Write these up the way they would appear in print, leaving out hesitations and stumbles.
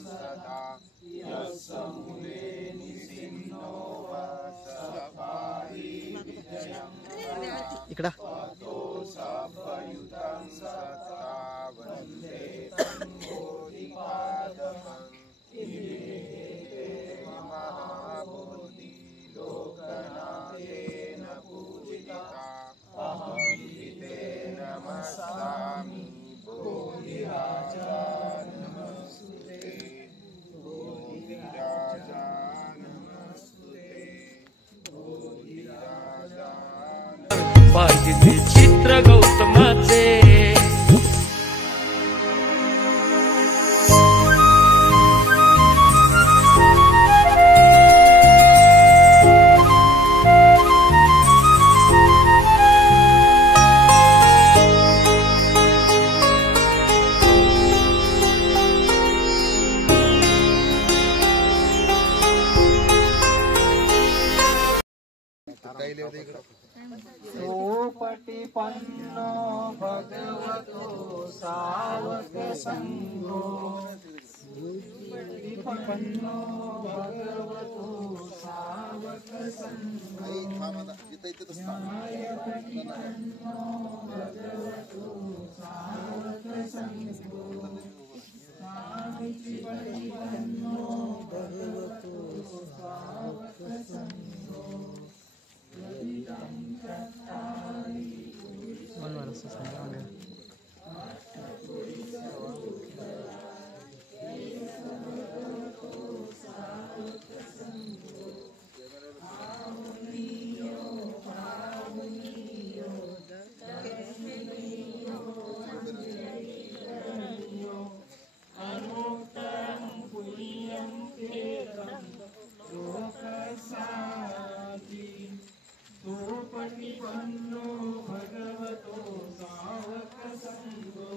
सदा यस्समूले निसिन्नो वत्सपाहि विजयं इकडा ततो सपयुतं सत्ता वन्दे सम्बोधिपादकं महाबोधि लोकनाथेन पूजिता अहं ते नमस्सामि बोधिराजा नमस्तुते बोधिराजा नमस्तुते बोधिराजा पाहिजे चित्र गौतमाचे सोपटिपन्नो भगवतो सावक संघो सोपटिपन्नो भगवतो सावक संघो न्यायपटिपन्नो भगवतो सावक संघो सावकपटिपन्नो भगवतो सावक संघो सोपटिपन्नो भगवतो सावक संघो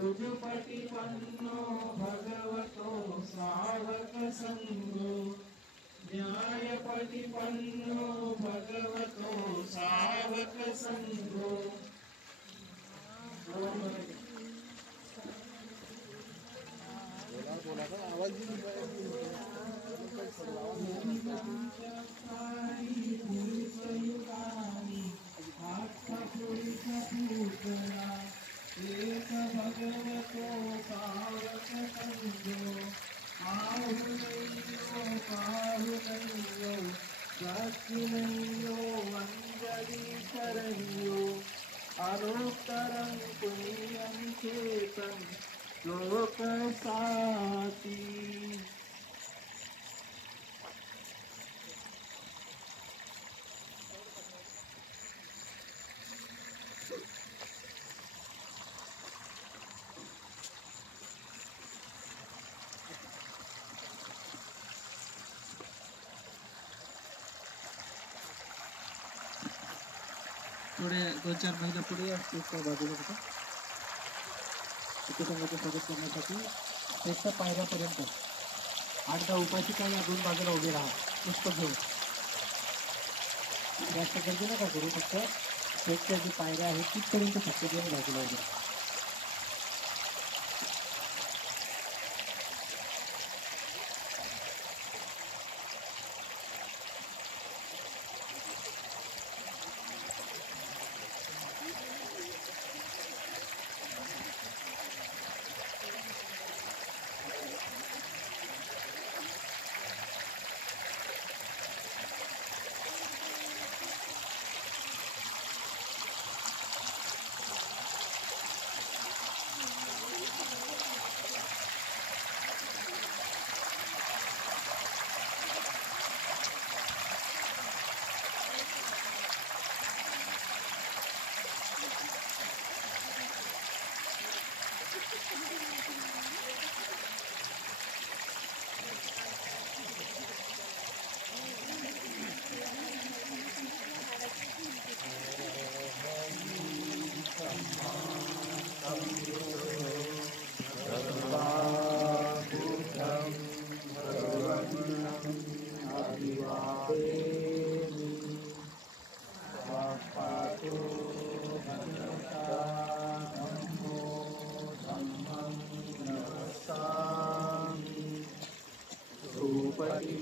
उजुपटिपन्नो भगवतो सावक संघो न्यायपटिपन्नो भगवतो सावक संघो एक भगवतो सावक संघो आहुनैयो पाहुनैयो दक्षिणैयो अंजलि करैयो अनोत्तरं पुण्यं चेतं लोक साती पुढे 2-4 महिने पुढे असते बाजूला कुठं संघाचं स्वागत करण्यासाठी एकटा पायऱ्यापर्यंत 8-10 उपाशिका या 2 बाजूला उभे राहा पुष्प घेऊन जास्त गर्दी नका करू फक्त शेतच्या जी पायऱ्या आहेत तिथपर्यंत फक्त घेऊन बाजूला उभे राहा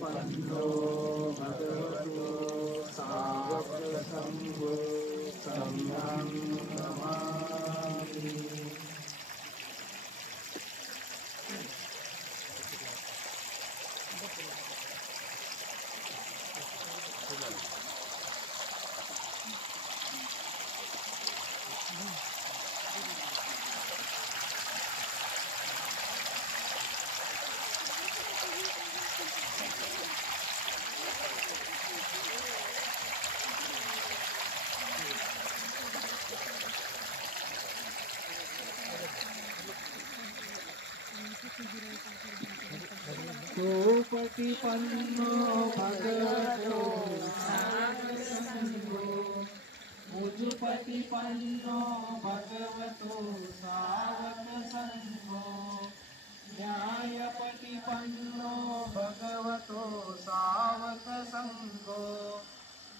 पन्नो भगवतो सावकसंघो संघं नमामि। सुपतिपन्नो भगवतो साधुसंघो मुजुपतिपन्नो भगवतो सावकसंघो न्यायपतिपन्नो भगवतो सावकसंघो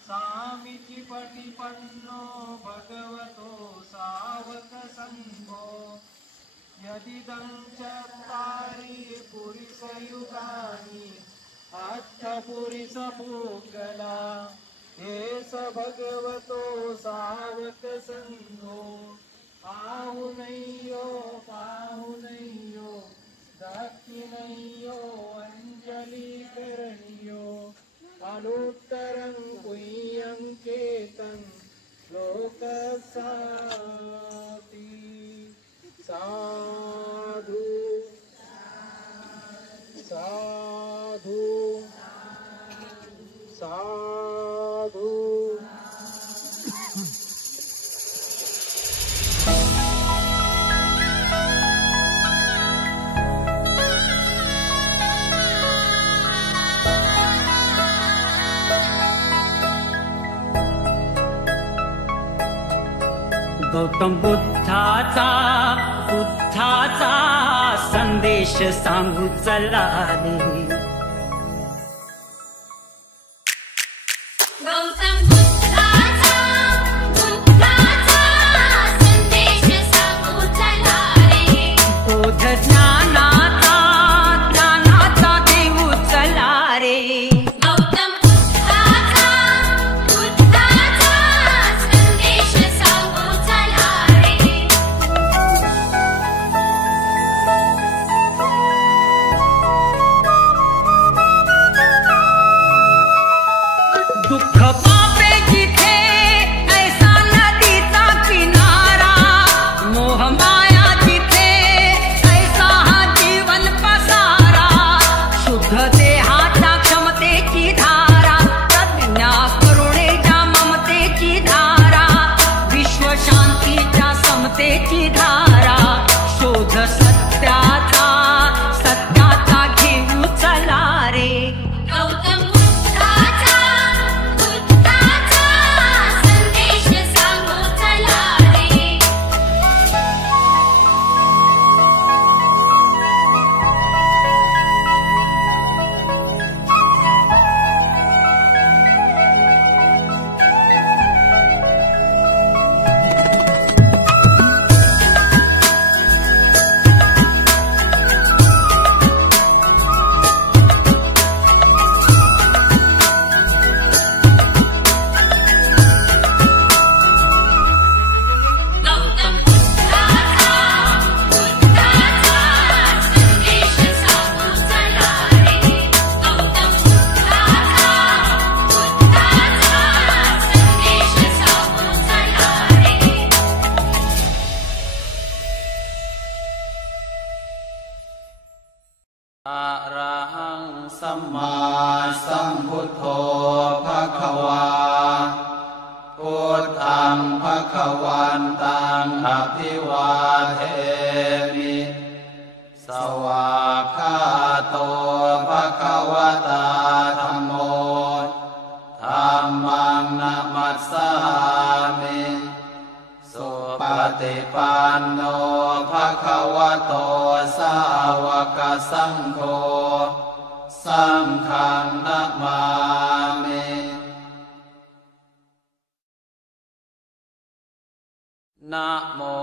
सामीचिपतिपन्नो भगवतो सावकसंघो यदिदं चत्वारि पुरुषयुगानि अष्टपुरुषपूगला एष भगवतो सावकसंघो पाहुनैयो पाहुनैयो दक्षिणैयो अंजलिकरणीयो अनुत्तरं पुण्यं केतं लोकसाति साधु साधु साधु। गौतम बुद्धाचा संदेश सांगू चला रे। गौतम बुद्धाचा संदेश सांगू चला रे। बोध ज्ञानाचा देऊ चला रे। गौतम बुद्धाचा संदेश सांगू चला रे। दुःख पापे जिथे ऐसा नदीचा किनारा, मोह माया जिथे ऐसा हा जीवन पसारा। शुद्ध देहाचा क्षमतेची धारा, प्रज्ञा करुणेच्या ममतेची धारा, विश्व शांतीच्या समतेची धारा। शोध सत्याचा घेऊ चला रे। गौतम बुद्धाचा संदेश सांगू चला रे। गौतम बुद्धाचा संदेश सांगू चला रे। गौतम बुद्धाचा संदेश सांगू चला रे। अरहं सम्मा सम्बुद्धो भगवा पुद्धं भगवन्तं अभिवादेमि। सवाखातो भगवता धम्मो धम्मं नमस्सामि। सुपतिपन्नो भगवतो सावकसंघो संघं नमामि। ना मो